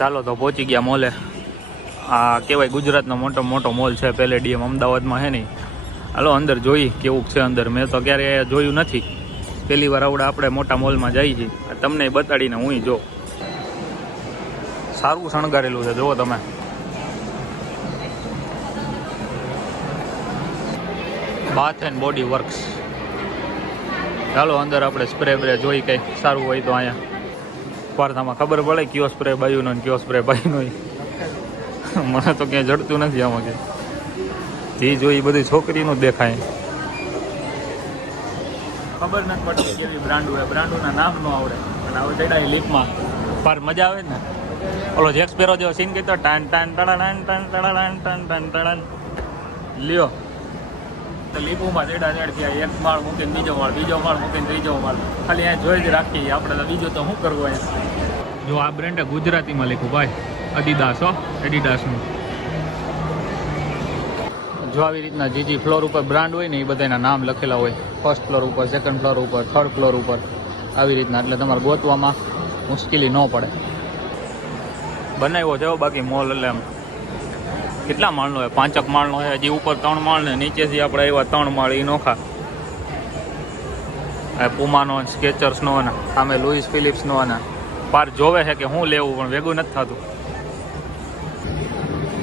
ચાલો તો પહોંચી ગયા મોલે. આ કહેવાય ગુજરાતનો મોટો મોટો મોલ છે પેલેડિયમ, અમદાવાદમાં છે નહીં. હાલો અંદર જોઈ કેવું છે અંદર. મેં તો ક્યારે જોયું નથી, પહેલી વાર આવડે આપણે મોટા મોલમાં જઈએ છીએ. તમને બતાડીને હું જો સારું શણગારેલું છે. જુઓ તમે, બાથ એન્ડ બોડી વર્ક્સ. ચાલો અંદર આપણે સ્પ્રે બ્રે જોઈ કંઈ સારું હોય તો અહીંયા વાર્તામાં ખબર પડે કયો સ્પ્રે બાયુનો ને કયો સ્પ્રે ભાઈનો. મને તો ક્યાંય જડતું નથી આમાં કે જે જોઈ બધી છોકરીનું જ દેખાય. ખબર નથી પડતી કેવી બ્રાન્ડ હોય, બ્રાન્ડોના નામ ન આવડે અને હવે ચડાય લીપમાં પાર મજા આવે ને. ઓલો જેક્સ પેરો જેવો સીન કીધો ટાન ટાન ટડાન ટાન ટડાન ટાન ટાન ટડાન લ્યો તો લીપુમાં ચડા ચડતી એક માળ મૂકીને બીજો માળ, બીજો માળ મૂકીને ત્રીજો માળ. ખાલી અહીંયા જોઈ જ રાખીએ આપણે તો, બીજું તો શું કરવું અહીંયા. જો આ બ્રાન્ડે ગુજરાતીમાં લખ્યું ભાઈ, અડીડાસ હો, એડિડાસનું. જો આવી રીતના જે ફ્લોર ઉપર બ્રાન્ડ હોય ને એ બધાના નામ લખેલા હોય. ફર્સ્ટ ફ્લોર ઉપર, સેકન્ડ ફ્લોર ઉપર, થર્ડ ફ્લોર ઉપર, આવી રીતના. એટલે તમારે ગોતવામાં મુશ્કેલી ન પડે. બનાવ્યો છે બાકી મોલ એટલે એમ કેટલા માળનો હોય, 5 માળનો હોય. હજી ઉપર 3 માળ ને નીચેથી આપણે એવા 3 માળ એ નોખા. પુમાનો, સ્કેચર્સનો ને સામે લુઈસ ફિલિપ્સનો અને પાર જોવે છે કે હું લેવું પણ ભેગું નથી થતું.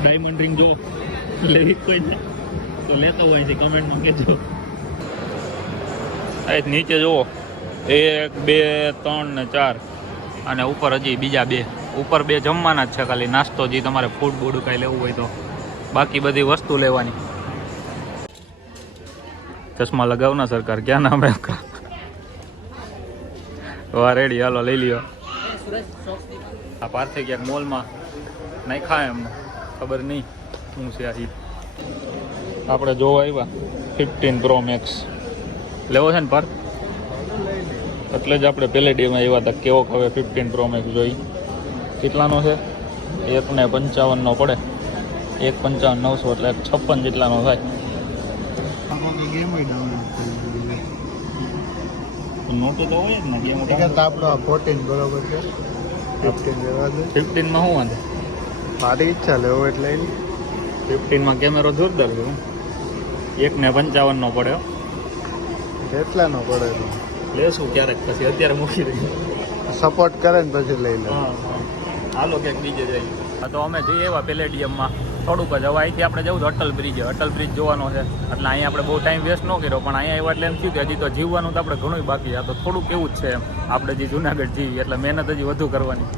ડાયમંડ રિંગ જો લેવી કોઈ ને તો લેતો હોય છે, કમેન્ટમાં કહેજો. આ નીચે જુઓ 1 2 3 ને 4 અને ઉપર હજી બીજા 2. ઉપર 2 જમવાના જ છે, ખાલી નાસ્તો જે તમારે ફૂડ બૂડ કાંઈ લેવું હોય તો. બાકી બધી વસ્તુ લેવાની. ચશ્મા લગાવના સરકાર, ક્યાં નામ હે આપકા? વાહ રેડી, હાલો લઈ લ્યો. આ પાર્થે ક્યાંક મોલમાં નહીં ખાય, એમને ખબર નહીં શું છે. આ આપણે જોવા આવ્યા 15 Pro Max લેવો છે ને પાર્થ, એટલે જ આપણે પેલેડિયમમાં આવ્યા હતા. કેવો હવે 15 Pro Max જોઈ. કેટલાનો છે? 1.55 પડે. 1.55 900 એટલે 56 જેટલાનો થાય. નોટો તો હોય જ ને ગેમ. આપણો 14 બરોબર છે. 15 માં શું વાંધો? મારી ઈચ્છા લેવો એટલે 15 માં કેમેરો જોરદાર છે. 1.55 નો પડે. કેટલાનો પડે લેશું ક્યારેક, પછી અત્યારે મૂકી દઈએ. સપોર્ટ કરે ને પછી લઈ લે. હાલો ક્યાંક બીજે જઈએ. હા તો અમે જઈએ એવા પેલેડિયમમાં થોડુંક જ. હવે અહીંથી આપણે જવું તો અટલ બ્રિજ. અટલ બ્રિજ જોવાનો છે એટલે અહીંયા આપણે બહુ ટાઈમ વેસ્ટ ન કર્યો, પણ અહીંયા એવા એટલે એમ થયું કે હજી તો જીવવાનું તો આપણે ઘણું બાકી. આ તો થોડુંક એવું જ છે એમ, આપણે જે જુનાગઢ જીવી એટલે મહેનત હજી વધુ કરવાની.